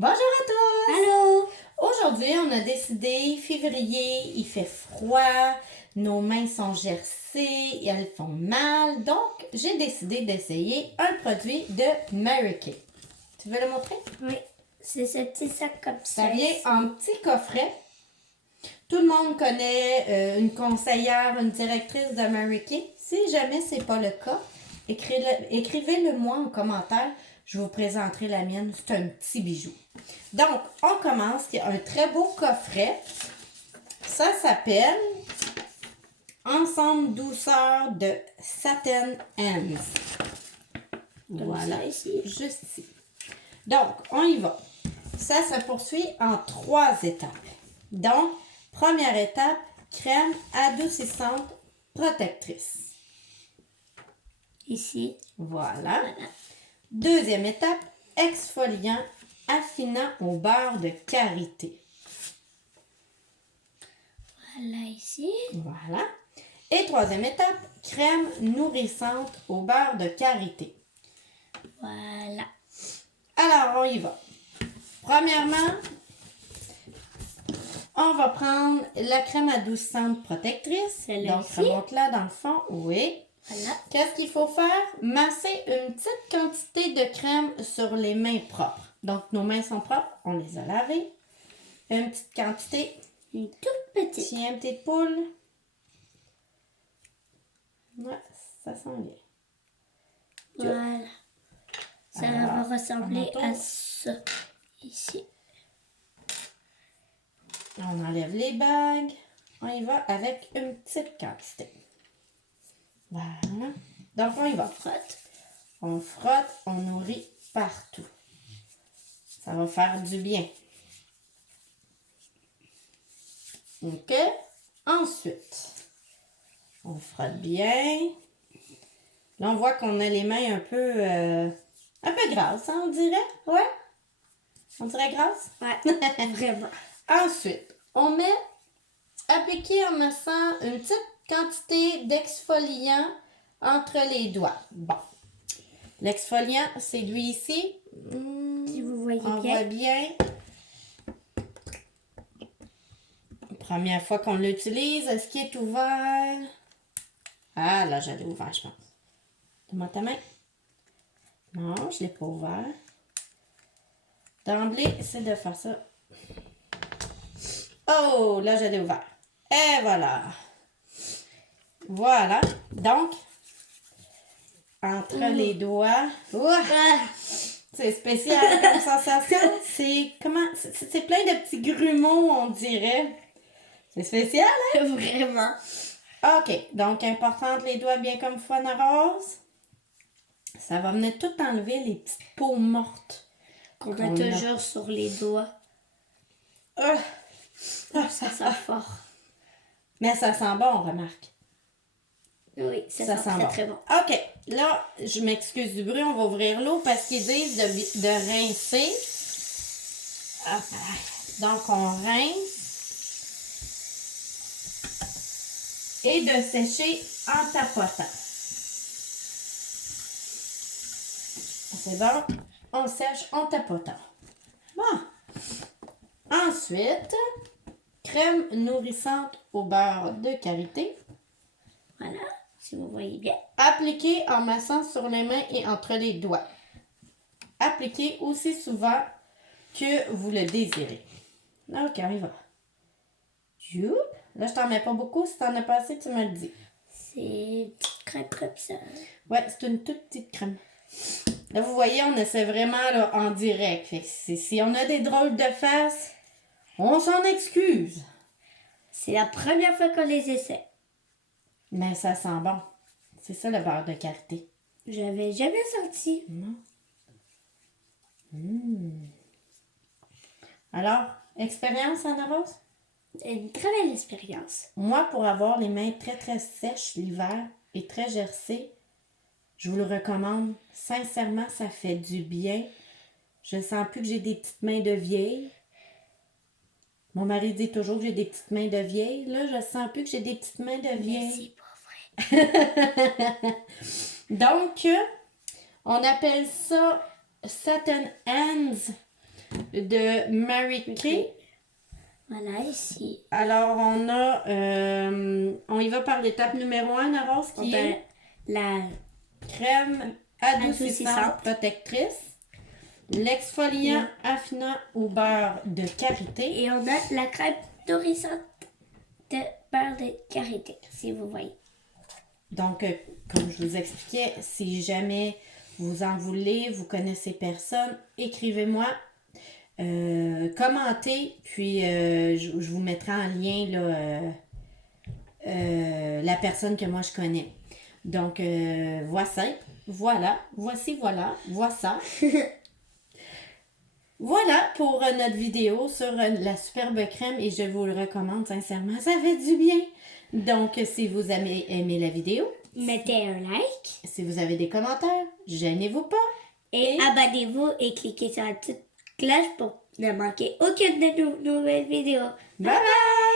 Bonjour à tous! Allô? Aujourd'hui, on a décidé, février, il fait froid, nos mains sont gercées, et elles font mal. Donc, j'ai décidé d'essayer un produit de Mary Kay. Tu veux le montrer? Oui, c'est ce petit sac comme ça. Ça vient en petit coffret. Tout le monde connaît une conseillère, une directrice de Mary Kay. Si jamais ce n'est pas le cas, écrivez-le moi en commentaire. Je vous présenterai la mienne. C'est un petit bijou. Donc, on commence. Il y a un très beau coffret. Ça s'appelle Ensemble douceur de Satin Hands. Voilà, ici. juste ici. Donc, on y va. Ça se poursuit en 3 étapes. Donc, première étape, crème adoucissante protectrice. Ici. Voilà. Deuxième étape, exfoliant affinant au beurre de karité. Voilà, ici. Voilà. Et troisième étape, crème nourrissante au beurre de karité. Voilà. Alors, on y va. Premièrement, on va prendre la crème adoucissante protectrice. Celle-là Donc, ici. remonte-la dans le fond. Oui. Voilà. Qu'est-ce qu'il faut faire? Masser une petite quantité de crème sur les mains propres. Donc, nos mains sont propres. On les a lavées. Une petite quantité. Une toute petite. Tiens, petite poule. Ouais, ça sent bien. Voilà. Ça Alors, va ressembler on à entoure. ça. Ici. On enlève les bagues. On y va avec une petite quantité. Voilà. Donc, on y va. On frotte, on nourrit partout. Ça va faire du bien. OK? Ensuite, on frotte bien. Là, on voit qu'on a les mains un peu grasses, hein, on dirait? Ouais? On dirait grasses? Ouais, vraiment. Ensuite, on met, appliquer en massant une petite quantité d'exfoliant entre les doigts. Bon. L'exfoliant, c'est lui ici. Si vous voyez On bien. voit bien. Première fois qu'on l'utilise, est-ce qu'il est ouvert? Ah, là, je l'ai ouvert, je pense. Donne-moi ta main. Non, je ne l'ai pas ouvert. D'emblée, c'est de faire ça. Oh, là, je l'ai ouvert. Et voilà. Voilà. Donc, entre les doigts. Ouah! Ah, C'est spécial comme sensation. C'est c'est plein de petits grumeaux, on dirait. C'est spécial, hein? vraiment. OK. Donc, important entre les doigts bien comme foie rose. Ça va venir tout enlever les petites peaux mortes. Qu'on Qu'on met a. toujours sur les doigts. Ah! Ah, Ça sent fort. Mais ça sent bon, remarque. Oui, ça sent sent très bon. très bon. OK. Là, je m'excuse du bruit. On va ouvrir l'eau parce qu'ils disent de rincer. Ah, donc, on rince. Et de sécher en tapotant. C'est bon. On sèche en tapotant. Bon. Ensuite, crème nourrissante au beurre de karité. Voilà, si vous voyez bien. Appliquez en massant sur les mains et entre les doigts. Appliquez aussi souvent que vous le désirez. OK, on y va. Youp. Là, je t'en mets pas beaucoup. Si t'en as pas assez, tu me le dis. C'est une petite crème comme ça. Ouais, c'est une toute petite crème. Là, vous voyez, on essaie vraiment là, en direct. Fait que si on a des drôles de faces, on s'en excuse. C'est la première fois qu'on les essaie. Mais ça sent bon. C'est ça le beurre de karité. J'avais jamais senti. Non? Alors, expérience, Anna Rose? C'est une très belle expérience. Moi, pour avoir les mains très, très sèches l'hiver et très gercées, je vous le recommande. Sincèrement, ça fait du bien. Je sens plus que j'ai des petites mains de vieille. Mon mari dit toujours que j'ai des petites mains de vieille. Là, je sens plus que j'ai des petites mains de Mais vieille. c'est pas vrai. Donc, on appelle ça Satin Hands. de Mary Kay. Voilà, ici. Alors, on y va par l'étape numéro 1, Naros, qui est la crème adoucissante Adoucissante. protectrice, l'exfoliant affinant au beurre de karité. Et on a la crème nourrissante de beurre de karité, si vous voyez. Donc, comme je vous expliquais, si jamais vous en voulez, vous connaissez personne, écrivez-moi, commentez, puis je vous mettrai en lien là, la personne que moi je connais. Donc, voici. Voilà. Voilà pour notre vidéo sur la superbe crème et je vous le recommande sincèrement. Ça fait du bien. Donc, si vous avez aimé la vidéo, Mettez un like. si vous avez des commentaires, gênez-vous pas. Et abonnez-vous et cliquez sur la petite cloche pour ne manquer aucune de nos nouvelles vidéos. Bye bye!